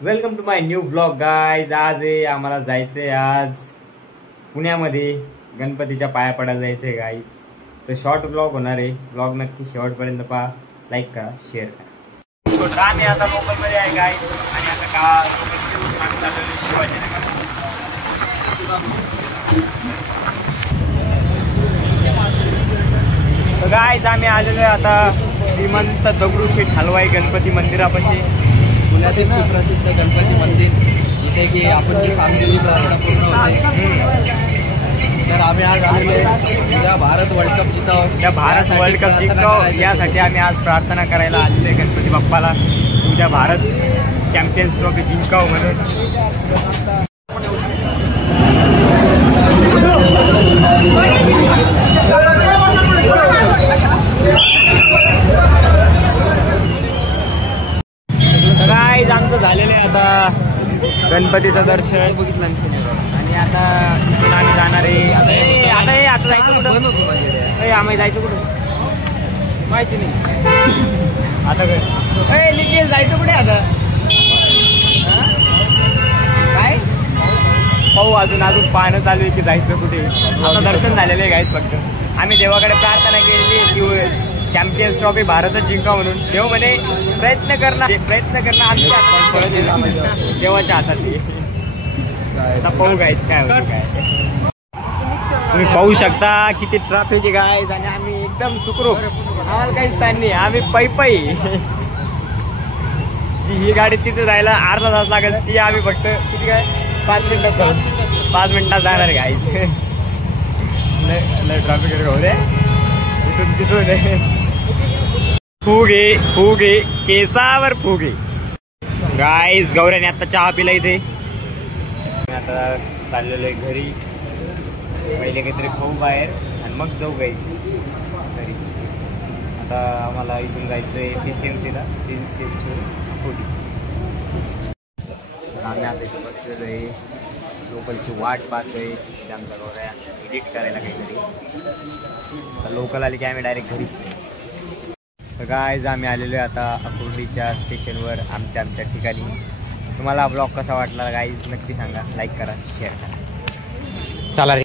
Welcome to my new blog guys. आज आहे आम्हाला जायचंय आज पुण्यामध्ये गणपतीच्या पाया पडायला जायचंय गाइज। तर शॉर्ट ब्लॉग होणार आहे, ब्लॉग नक्की शेवटपर्यंत पहा, लाईक करा, शेअर करा। आम्ही आता लोकलमध्ये आहे गाइज आणि आता शिवाजीनगर। तर गाइज आम्ही आलेलो आहे आता श्रीमंत दगडूशेठ हलवाई गणपती मंदिरापाशी, पुण्यातील सुप्रसिद्ध गणपती मंदिर, जिथे की आपण जी सांगलेली प्रार्थना पूर्ण होते। तर आम्ही आज आलेलो उद्या भारत वर्ल्ड कप जिंकावं, त्या भारत वर्ल्ड कप जिंकावं यासाठी आम्ही आज प्रार्थना करायला आलेले गणपती बाप्पाला, उद्या भारत चॅम्पियन्स ट्रॉफी जिंकावं म्हणून। गाइस आमचं झालेलं आहे आता गणपतीचं दर्शन बघितलं आणि आता इथून आम्ही जाणार आहे। आता जायचं कुठं? आम्ही जायचं कुठं माहिती नाही आता काय निखिल जायचं कुठे आता? काय पाहू, अजून पाहणं चालू आहे की जायचं कुठे। आता दर्शन झालेलं आहे गाईस। फक्त आम्ही देवाकडे प्रार्थना केलेली की चॅम्पियन्स ट्रॉफी भारतच जिंका म्हणून। देव म्हणे प्रयत्न करणं आमच्या हातात, देवाच्या हातात आहे। आता पाहू गाईच काय होतं काय। तुम्ही पाहू शकता किती ट्रॅफिक आहे गाईज आणि आम्ही एकदम सुखरूप, आम्हाला काहीच ताण नाही, आम्ही पै ही गाडी तिथे जायला अर्धा तास लागेल, ती आम्ही फक्त किती काय 5 मिनिटात जाणार गाईज। लय ट्रॅफिक हो रे तिथून फुगे केसावर फुगे। गाईज गौऱ्याने आता चहा पिला इथे, आता चाललेलो आहे घरी। पहिले काहीतरी खाऊ बाहेर आणि मग जाऊ गाई घरी। आता आम्हाला इथून जायचंय PCMCला, आम्ही आता इथं बसलेलो आहे, लोकलची वाट पाहतोय आमचा गौऱ्या एडिट करायला काहीतरी। लोकल आली की आम्ही डायरेक्ट घरी। तर गाईज आम्ही आलेलो आहे आता अकुर्डीच्या स्टेशनवर, आमच्या ठिकाणी। तुम्हाला ब्लॉग कसा वाटला गाईज नक्की सांगा, लाईक करा, शेअर करा। चला रे।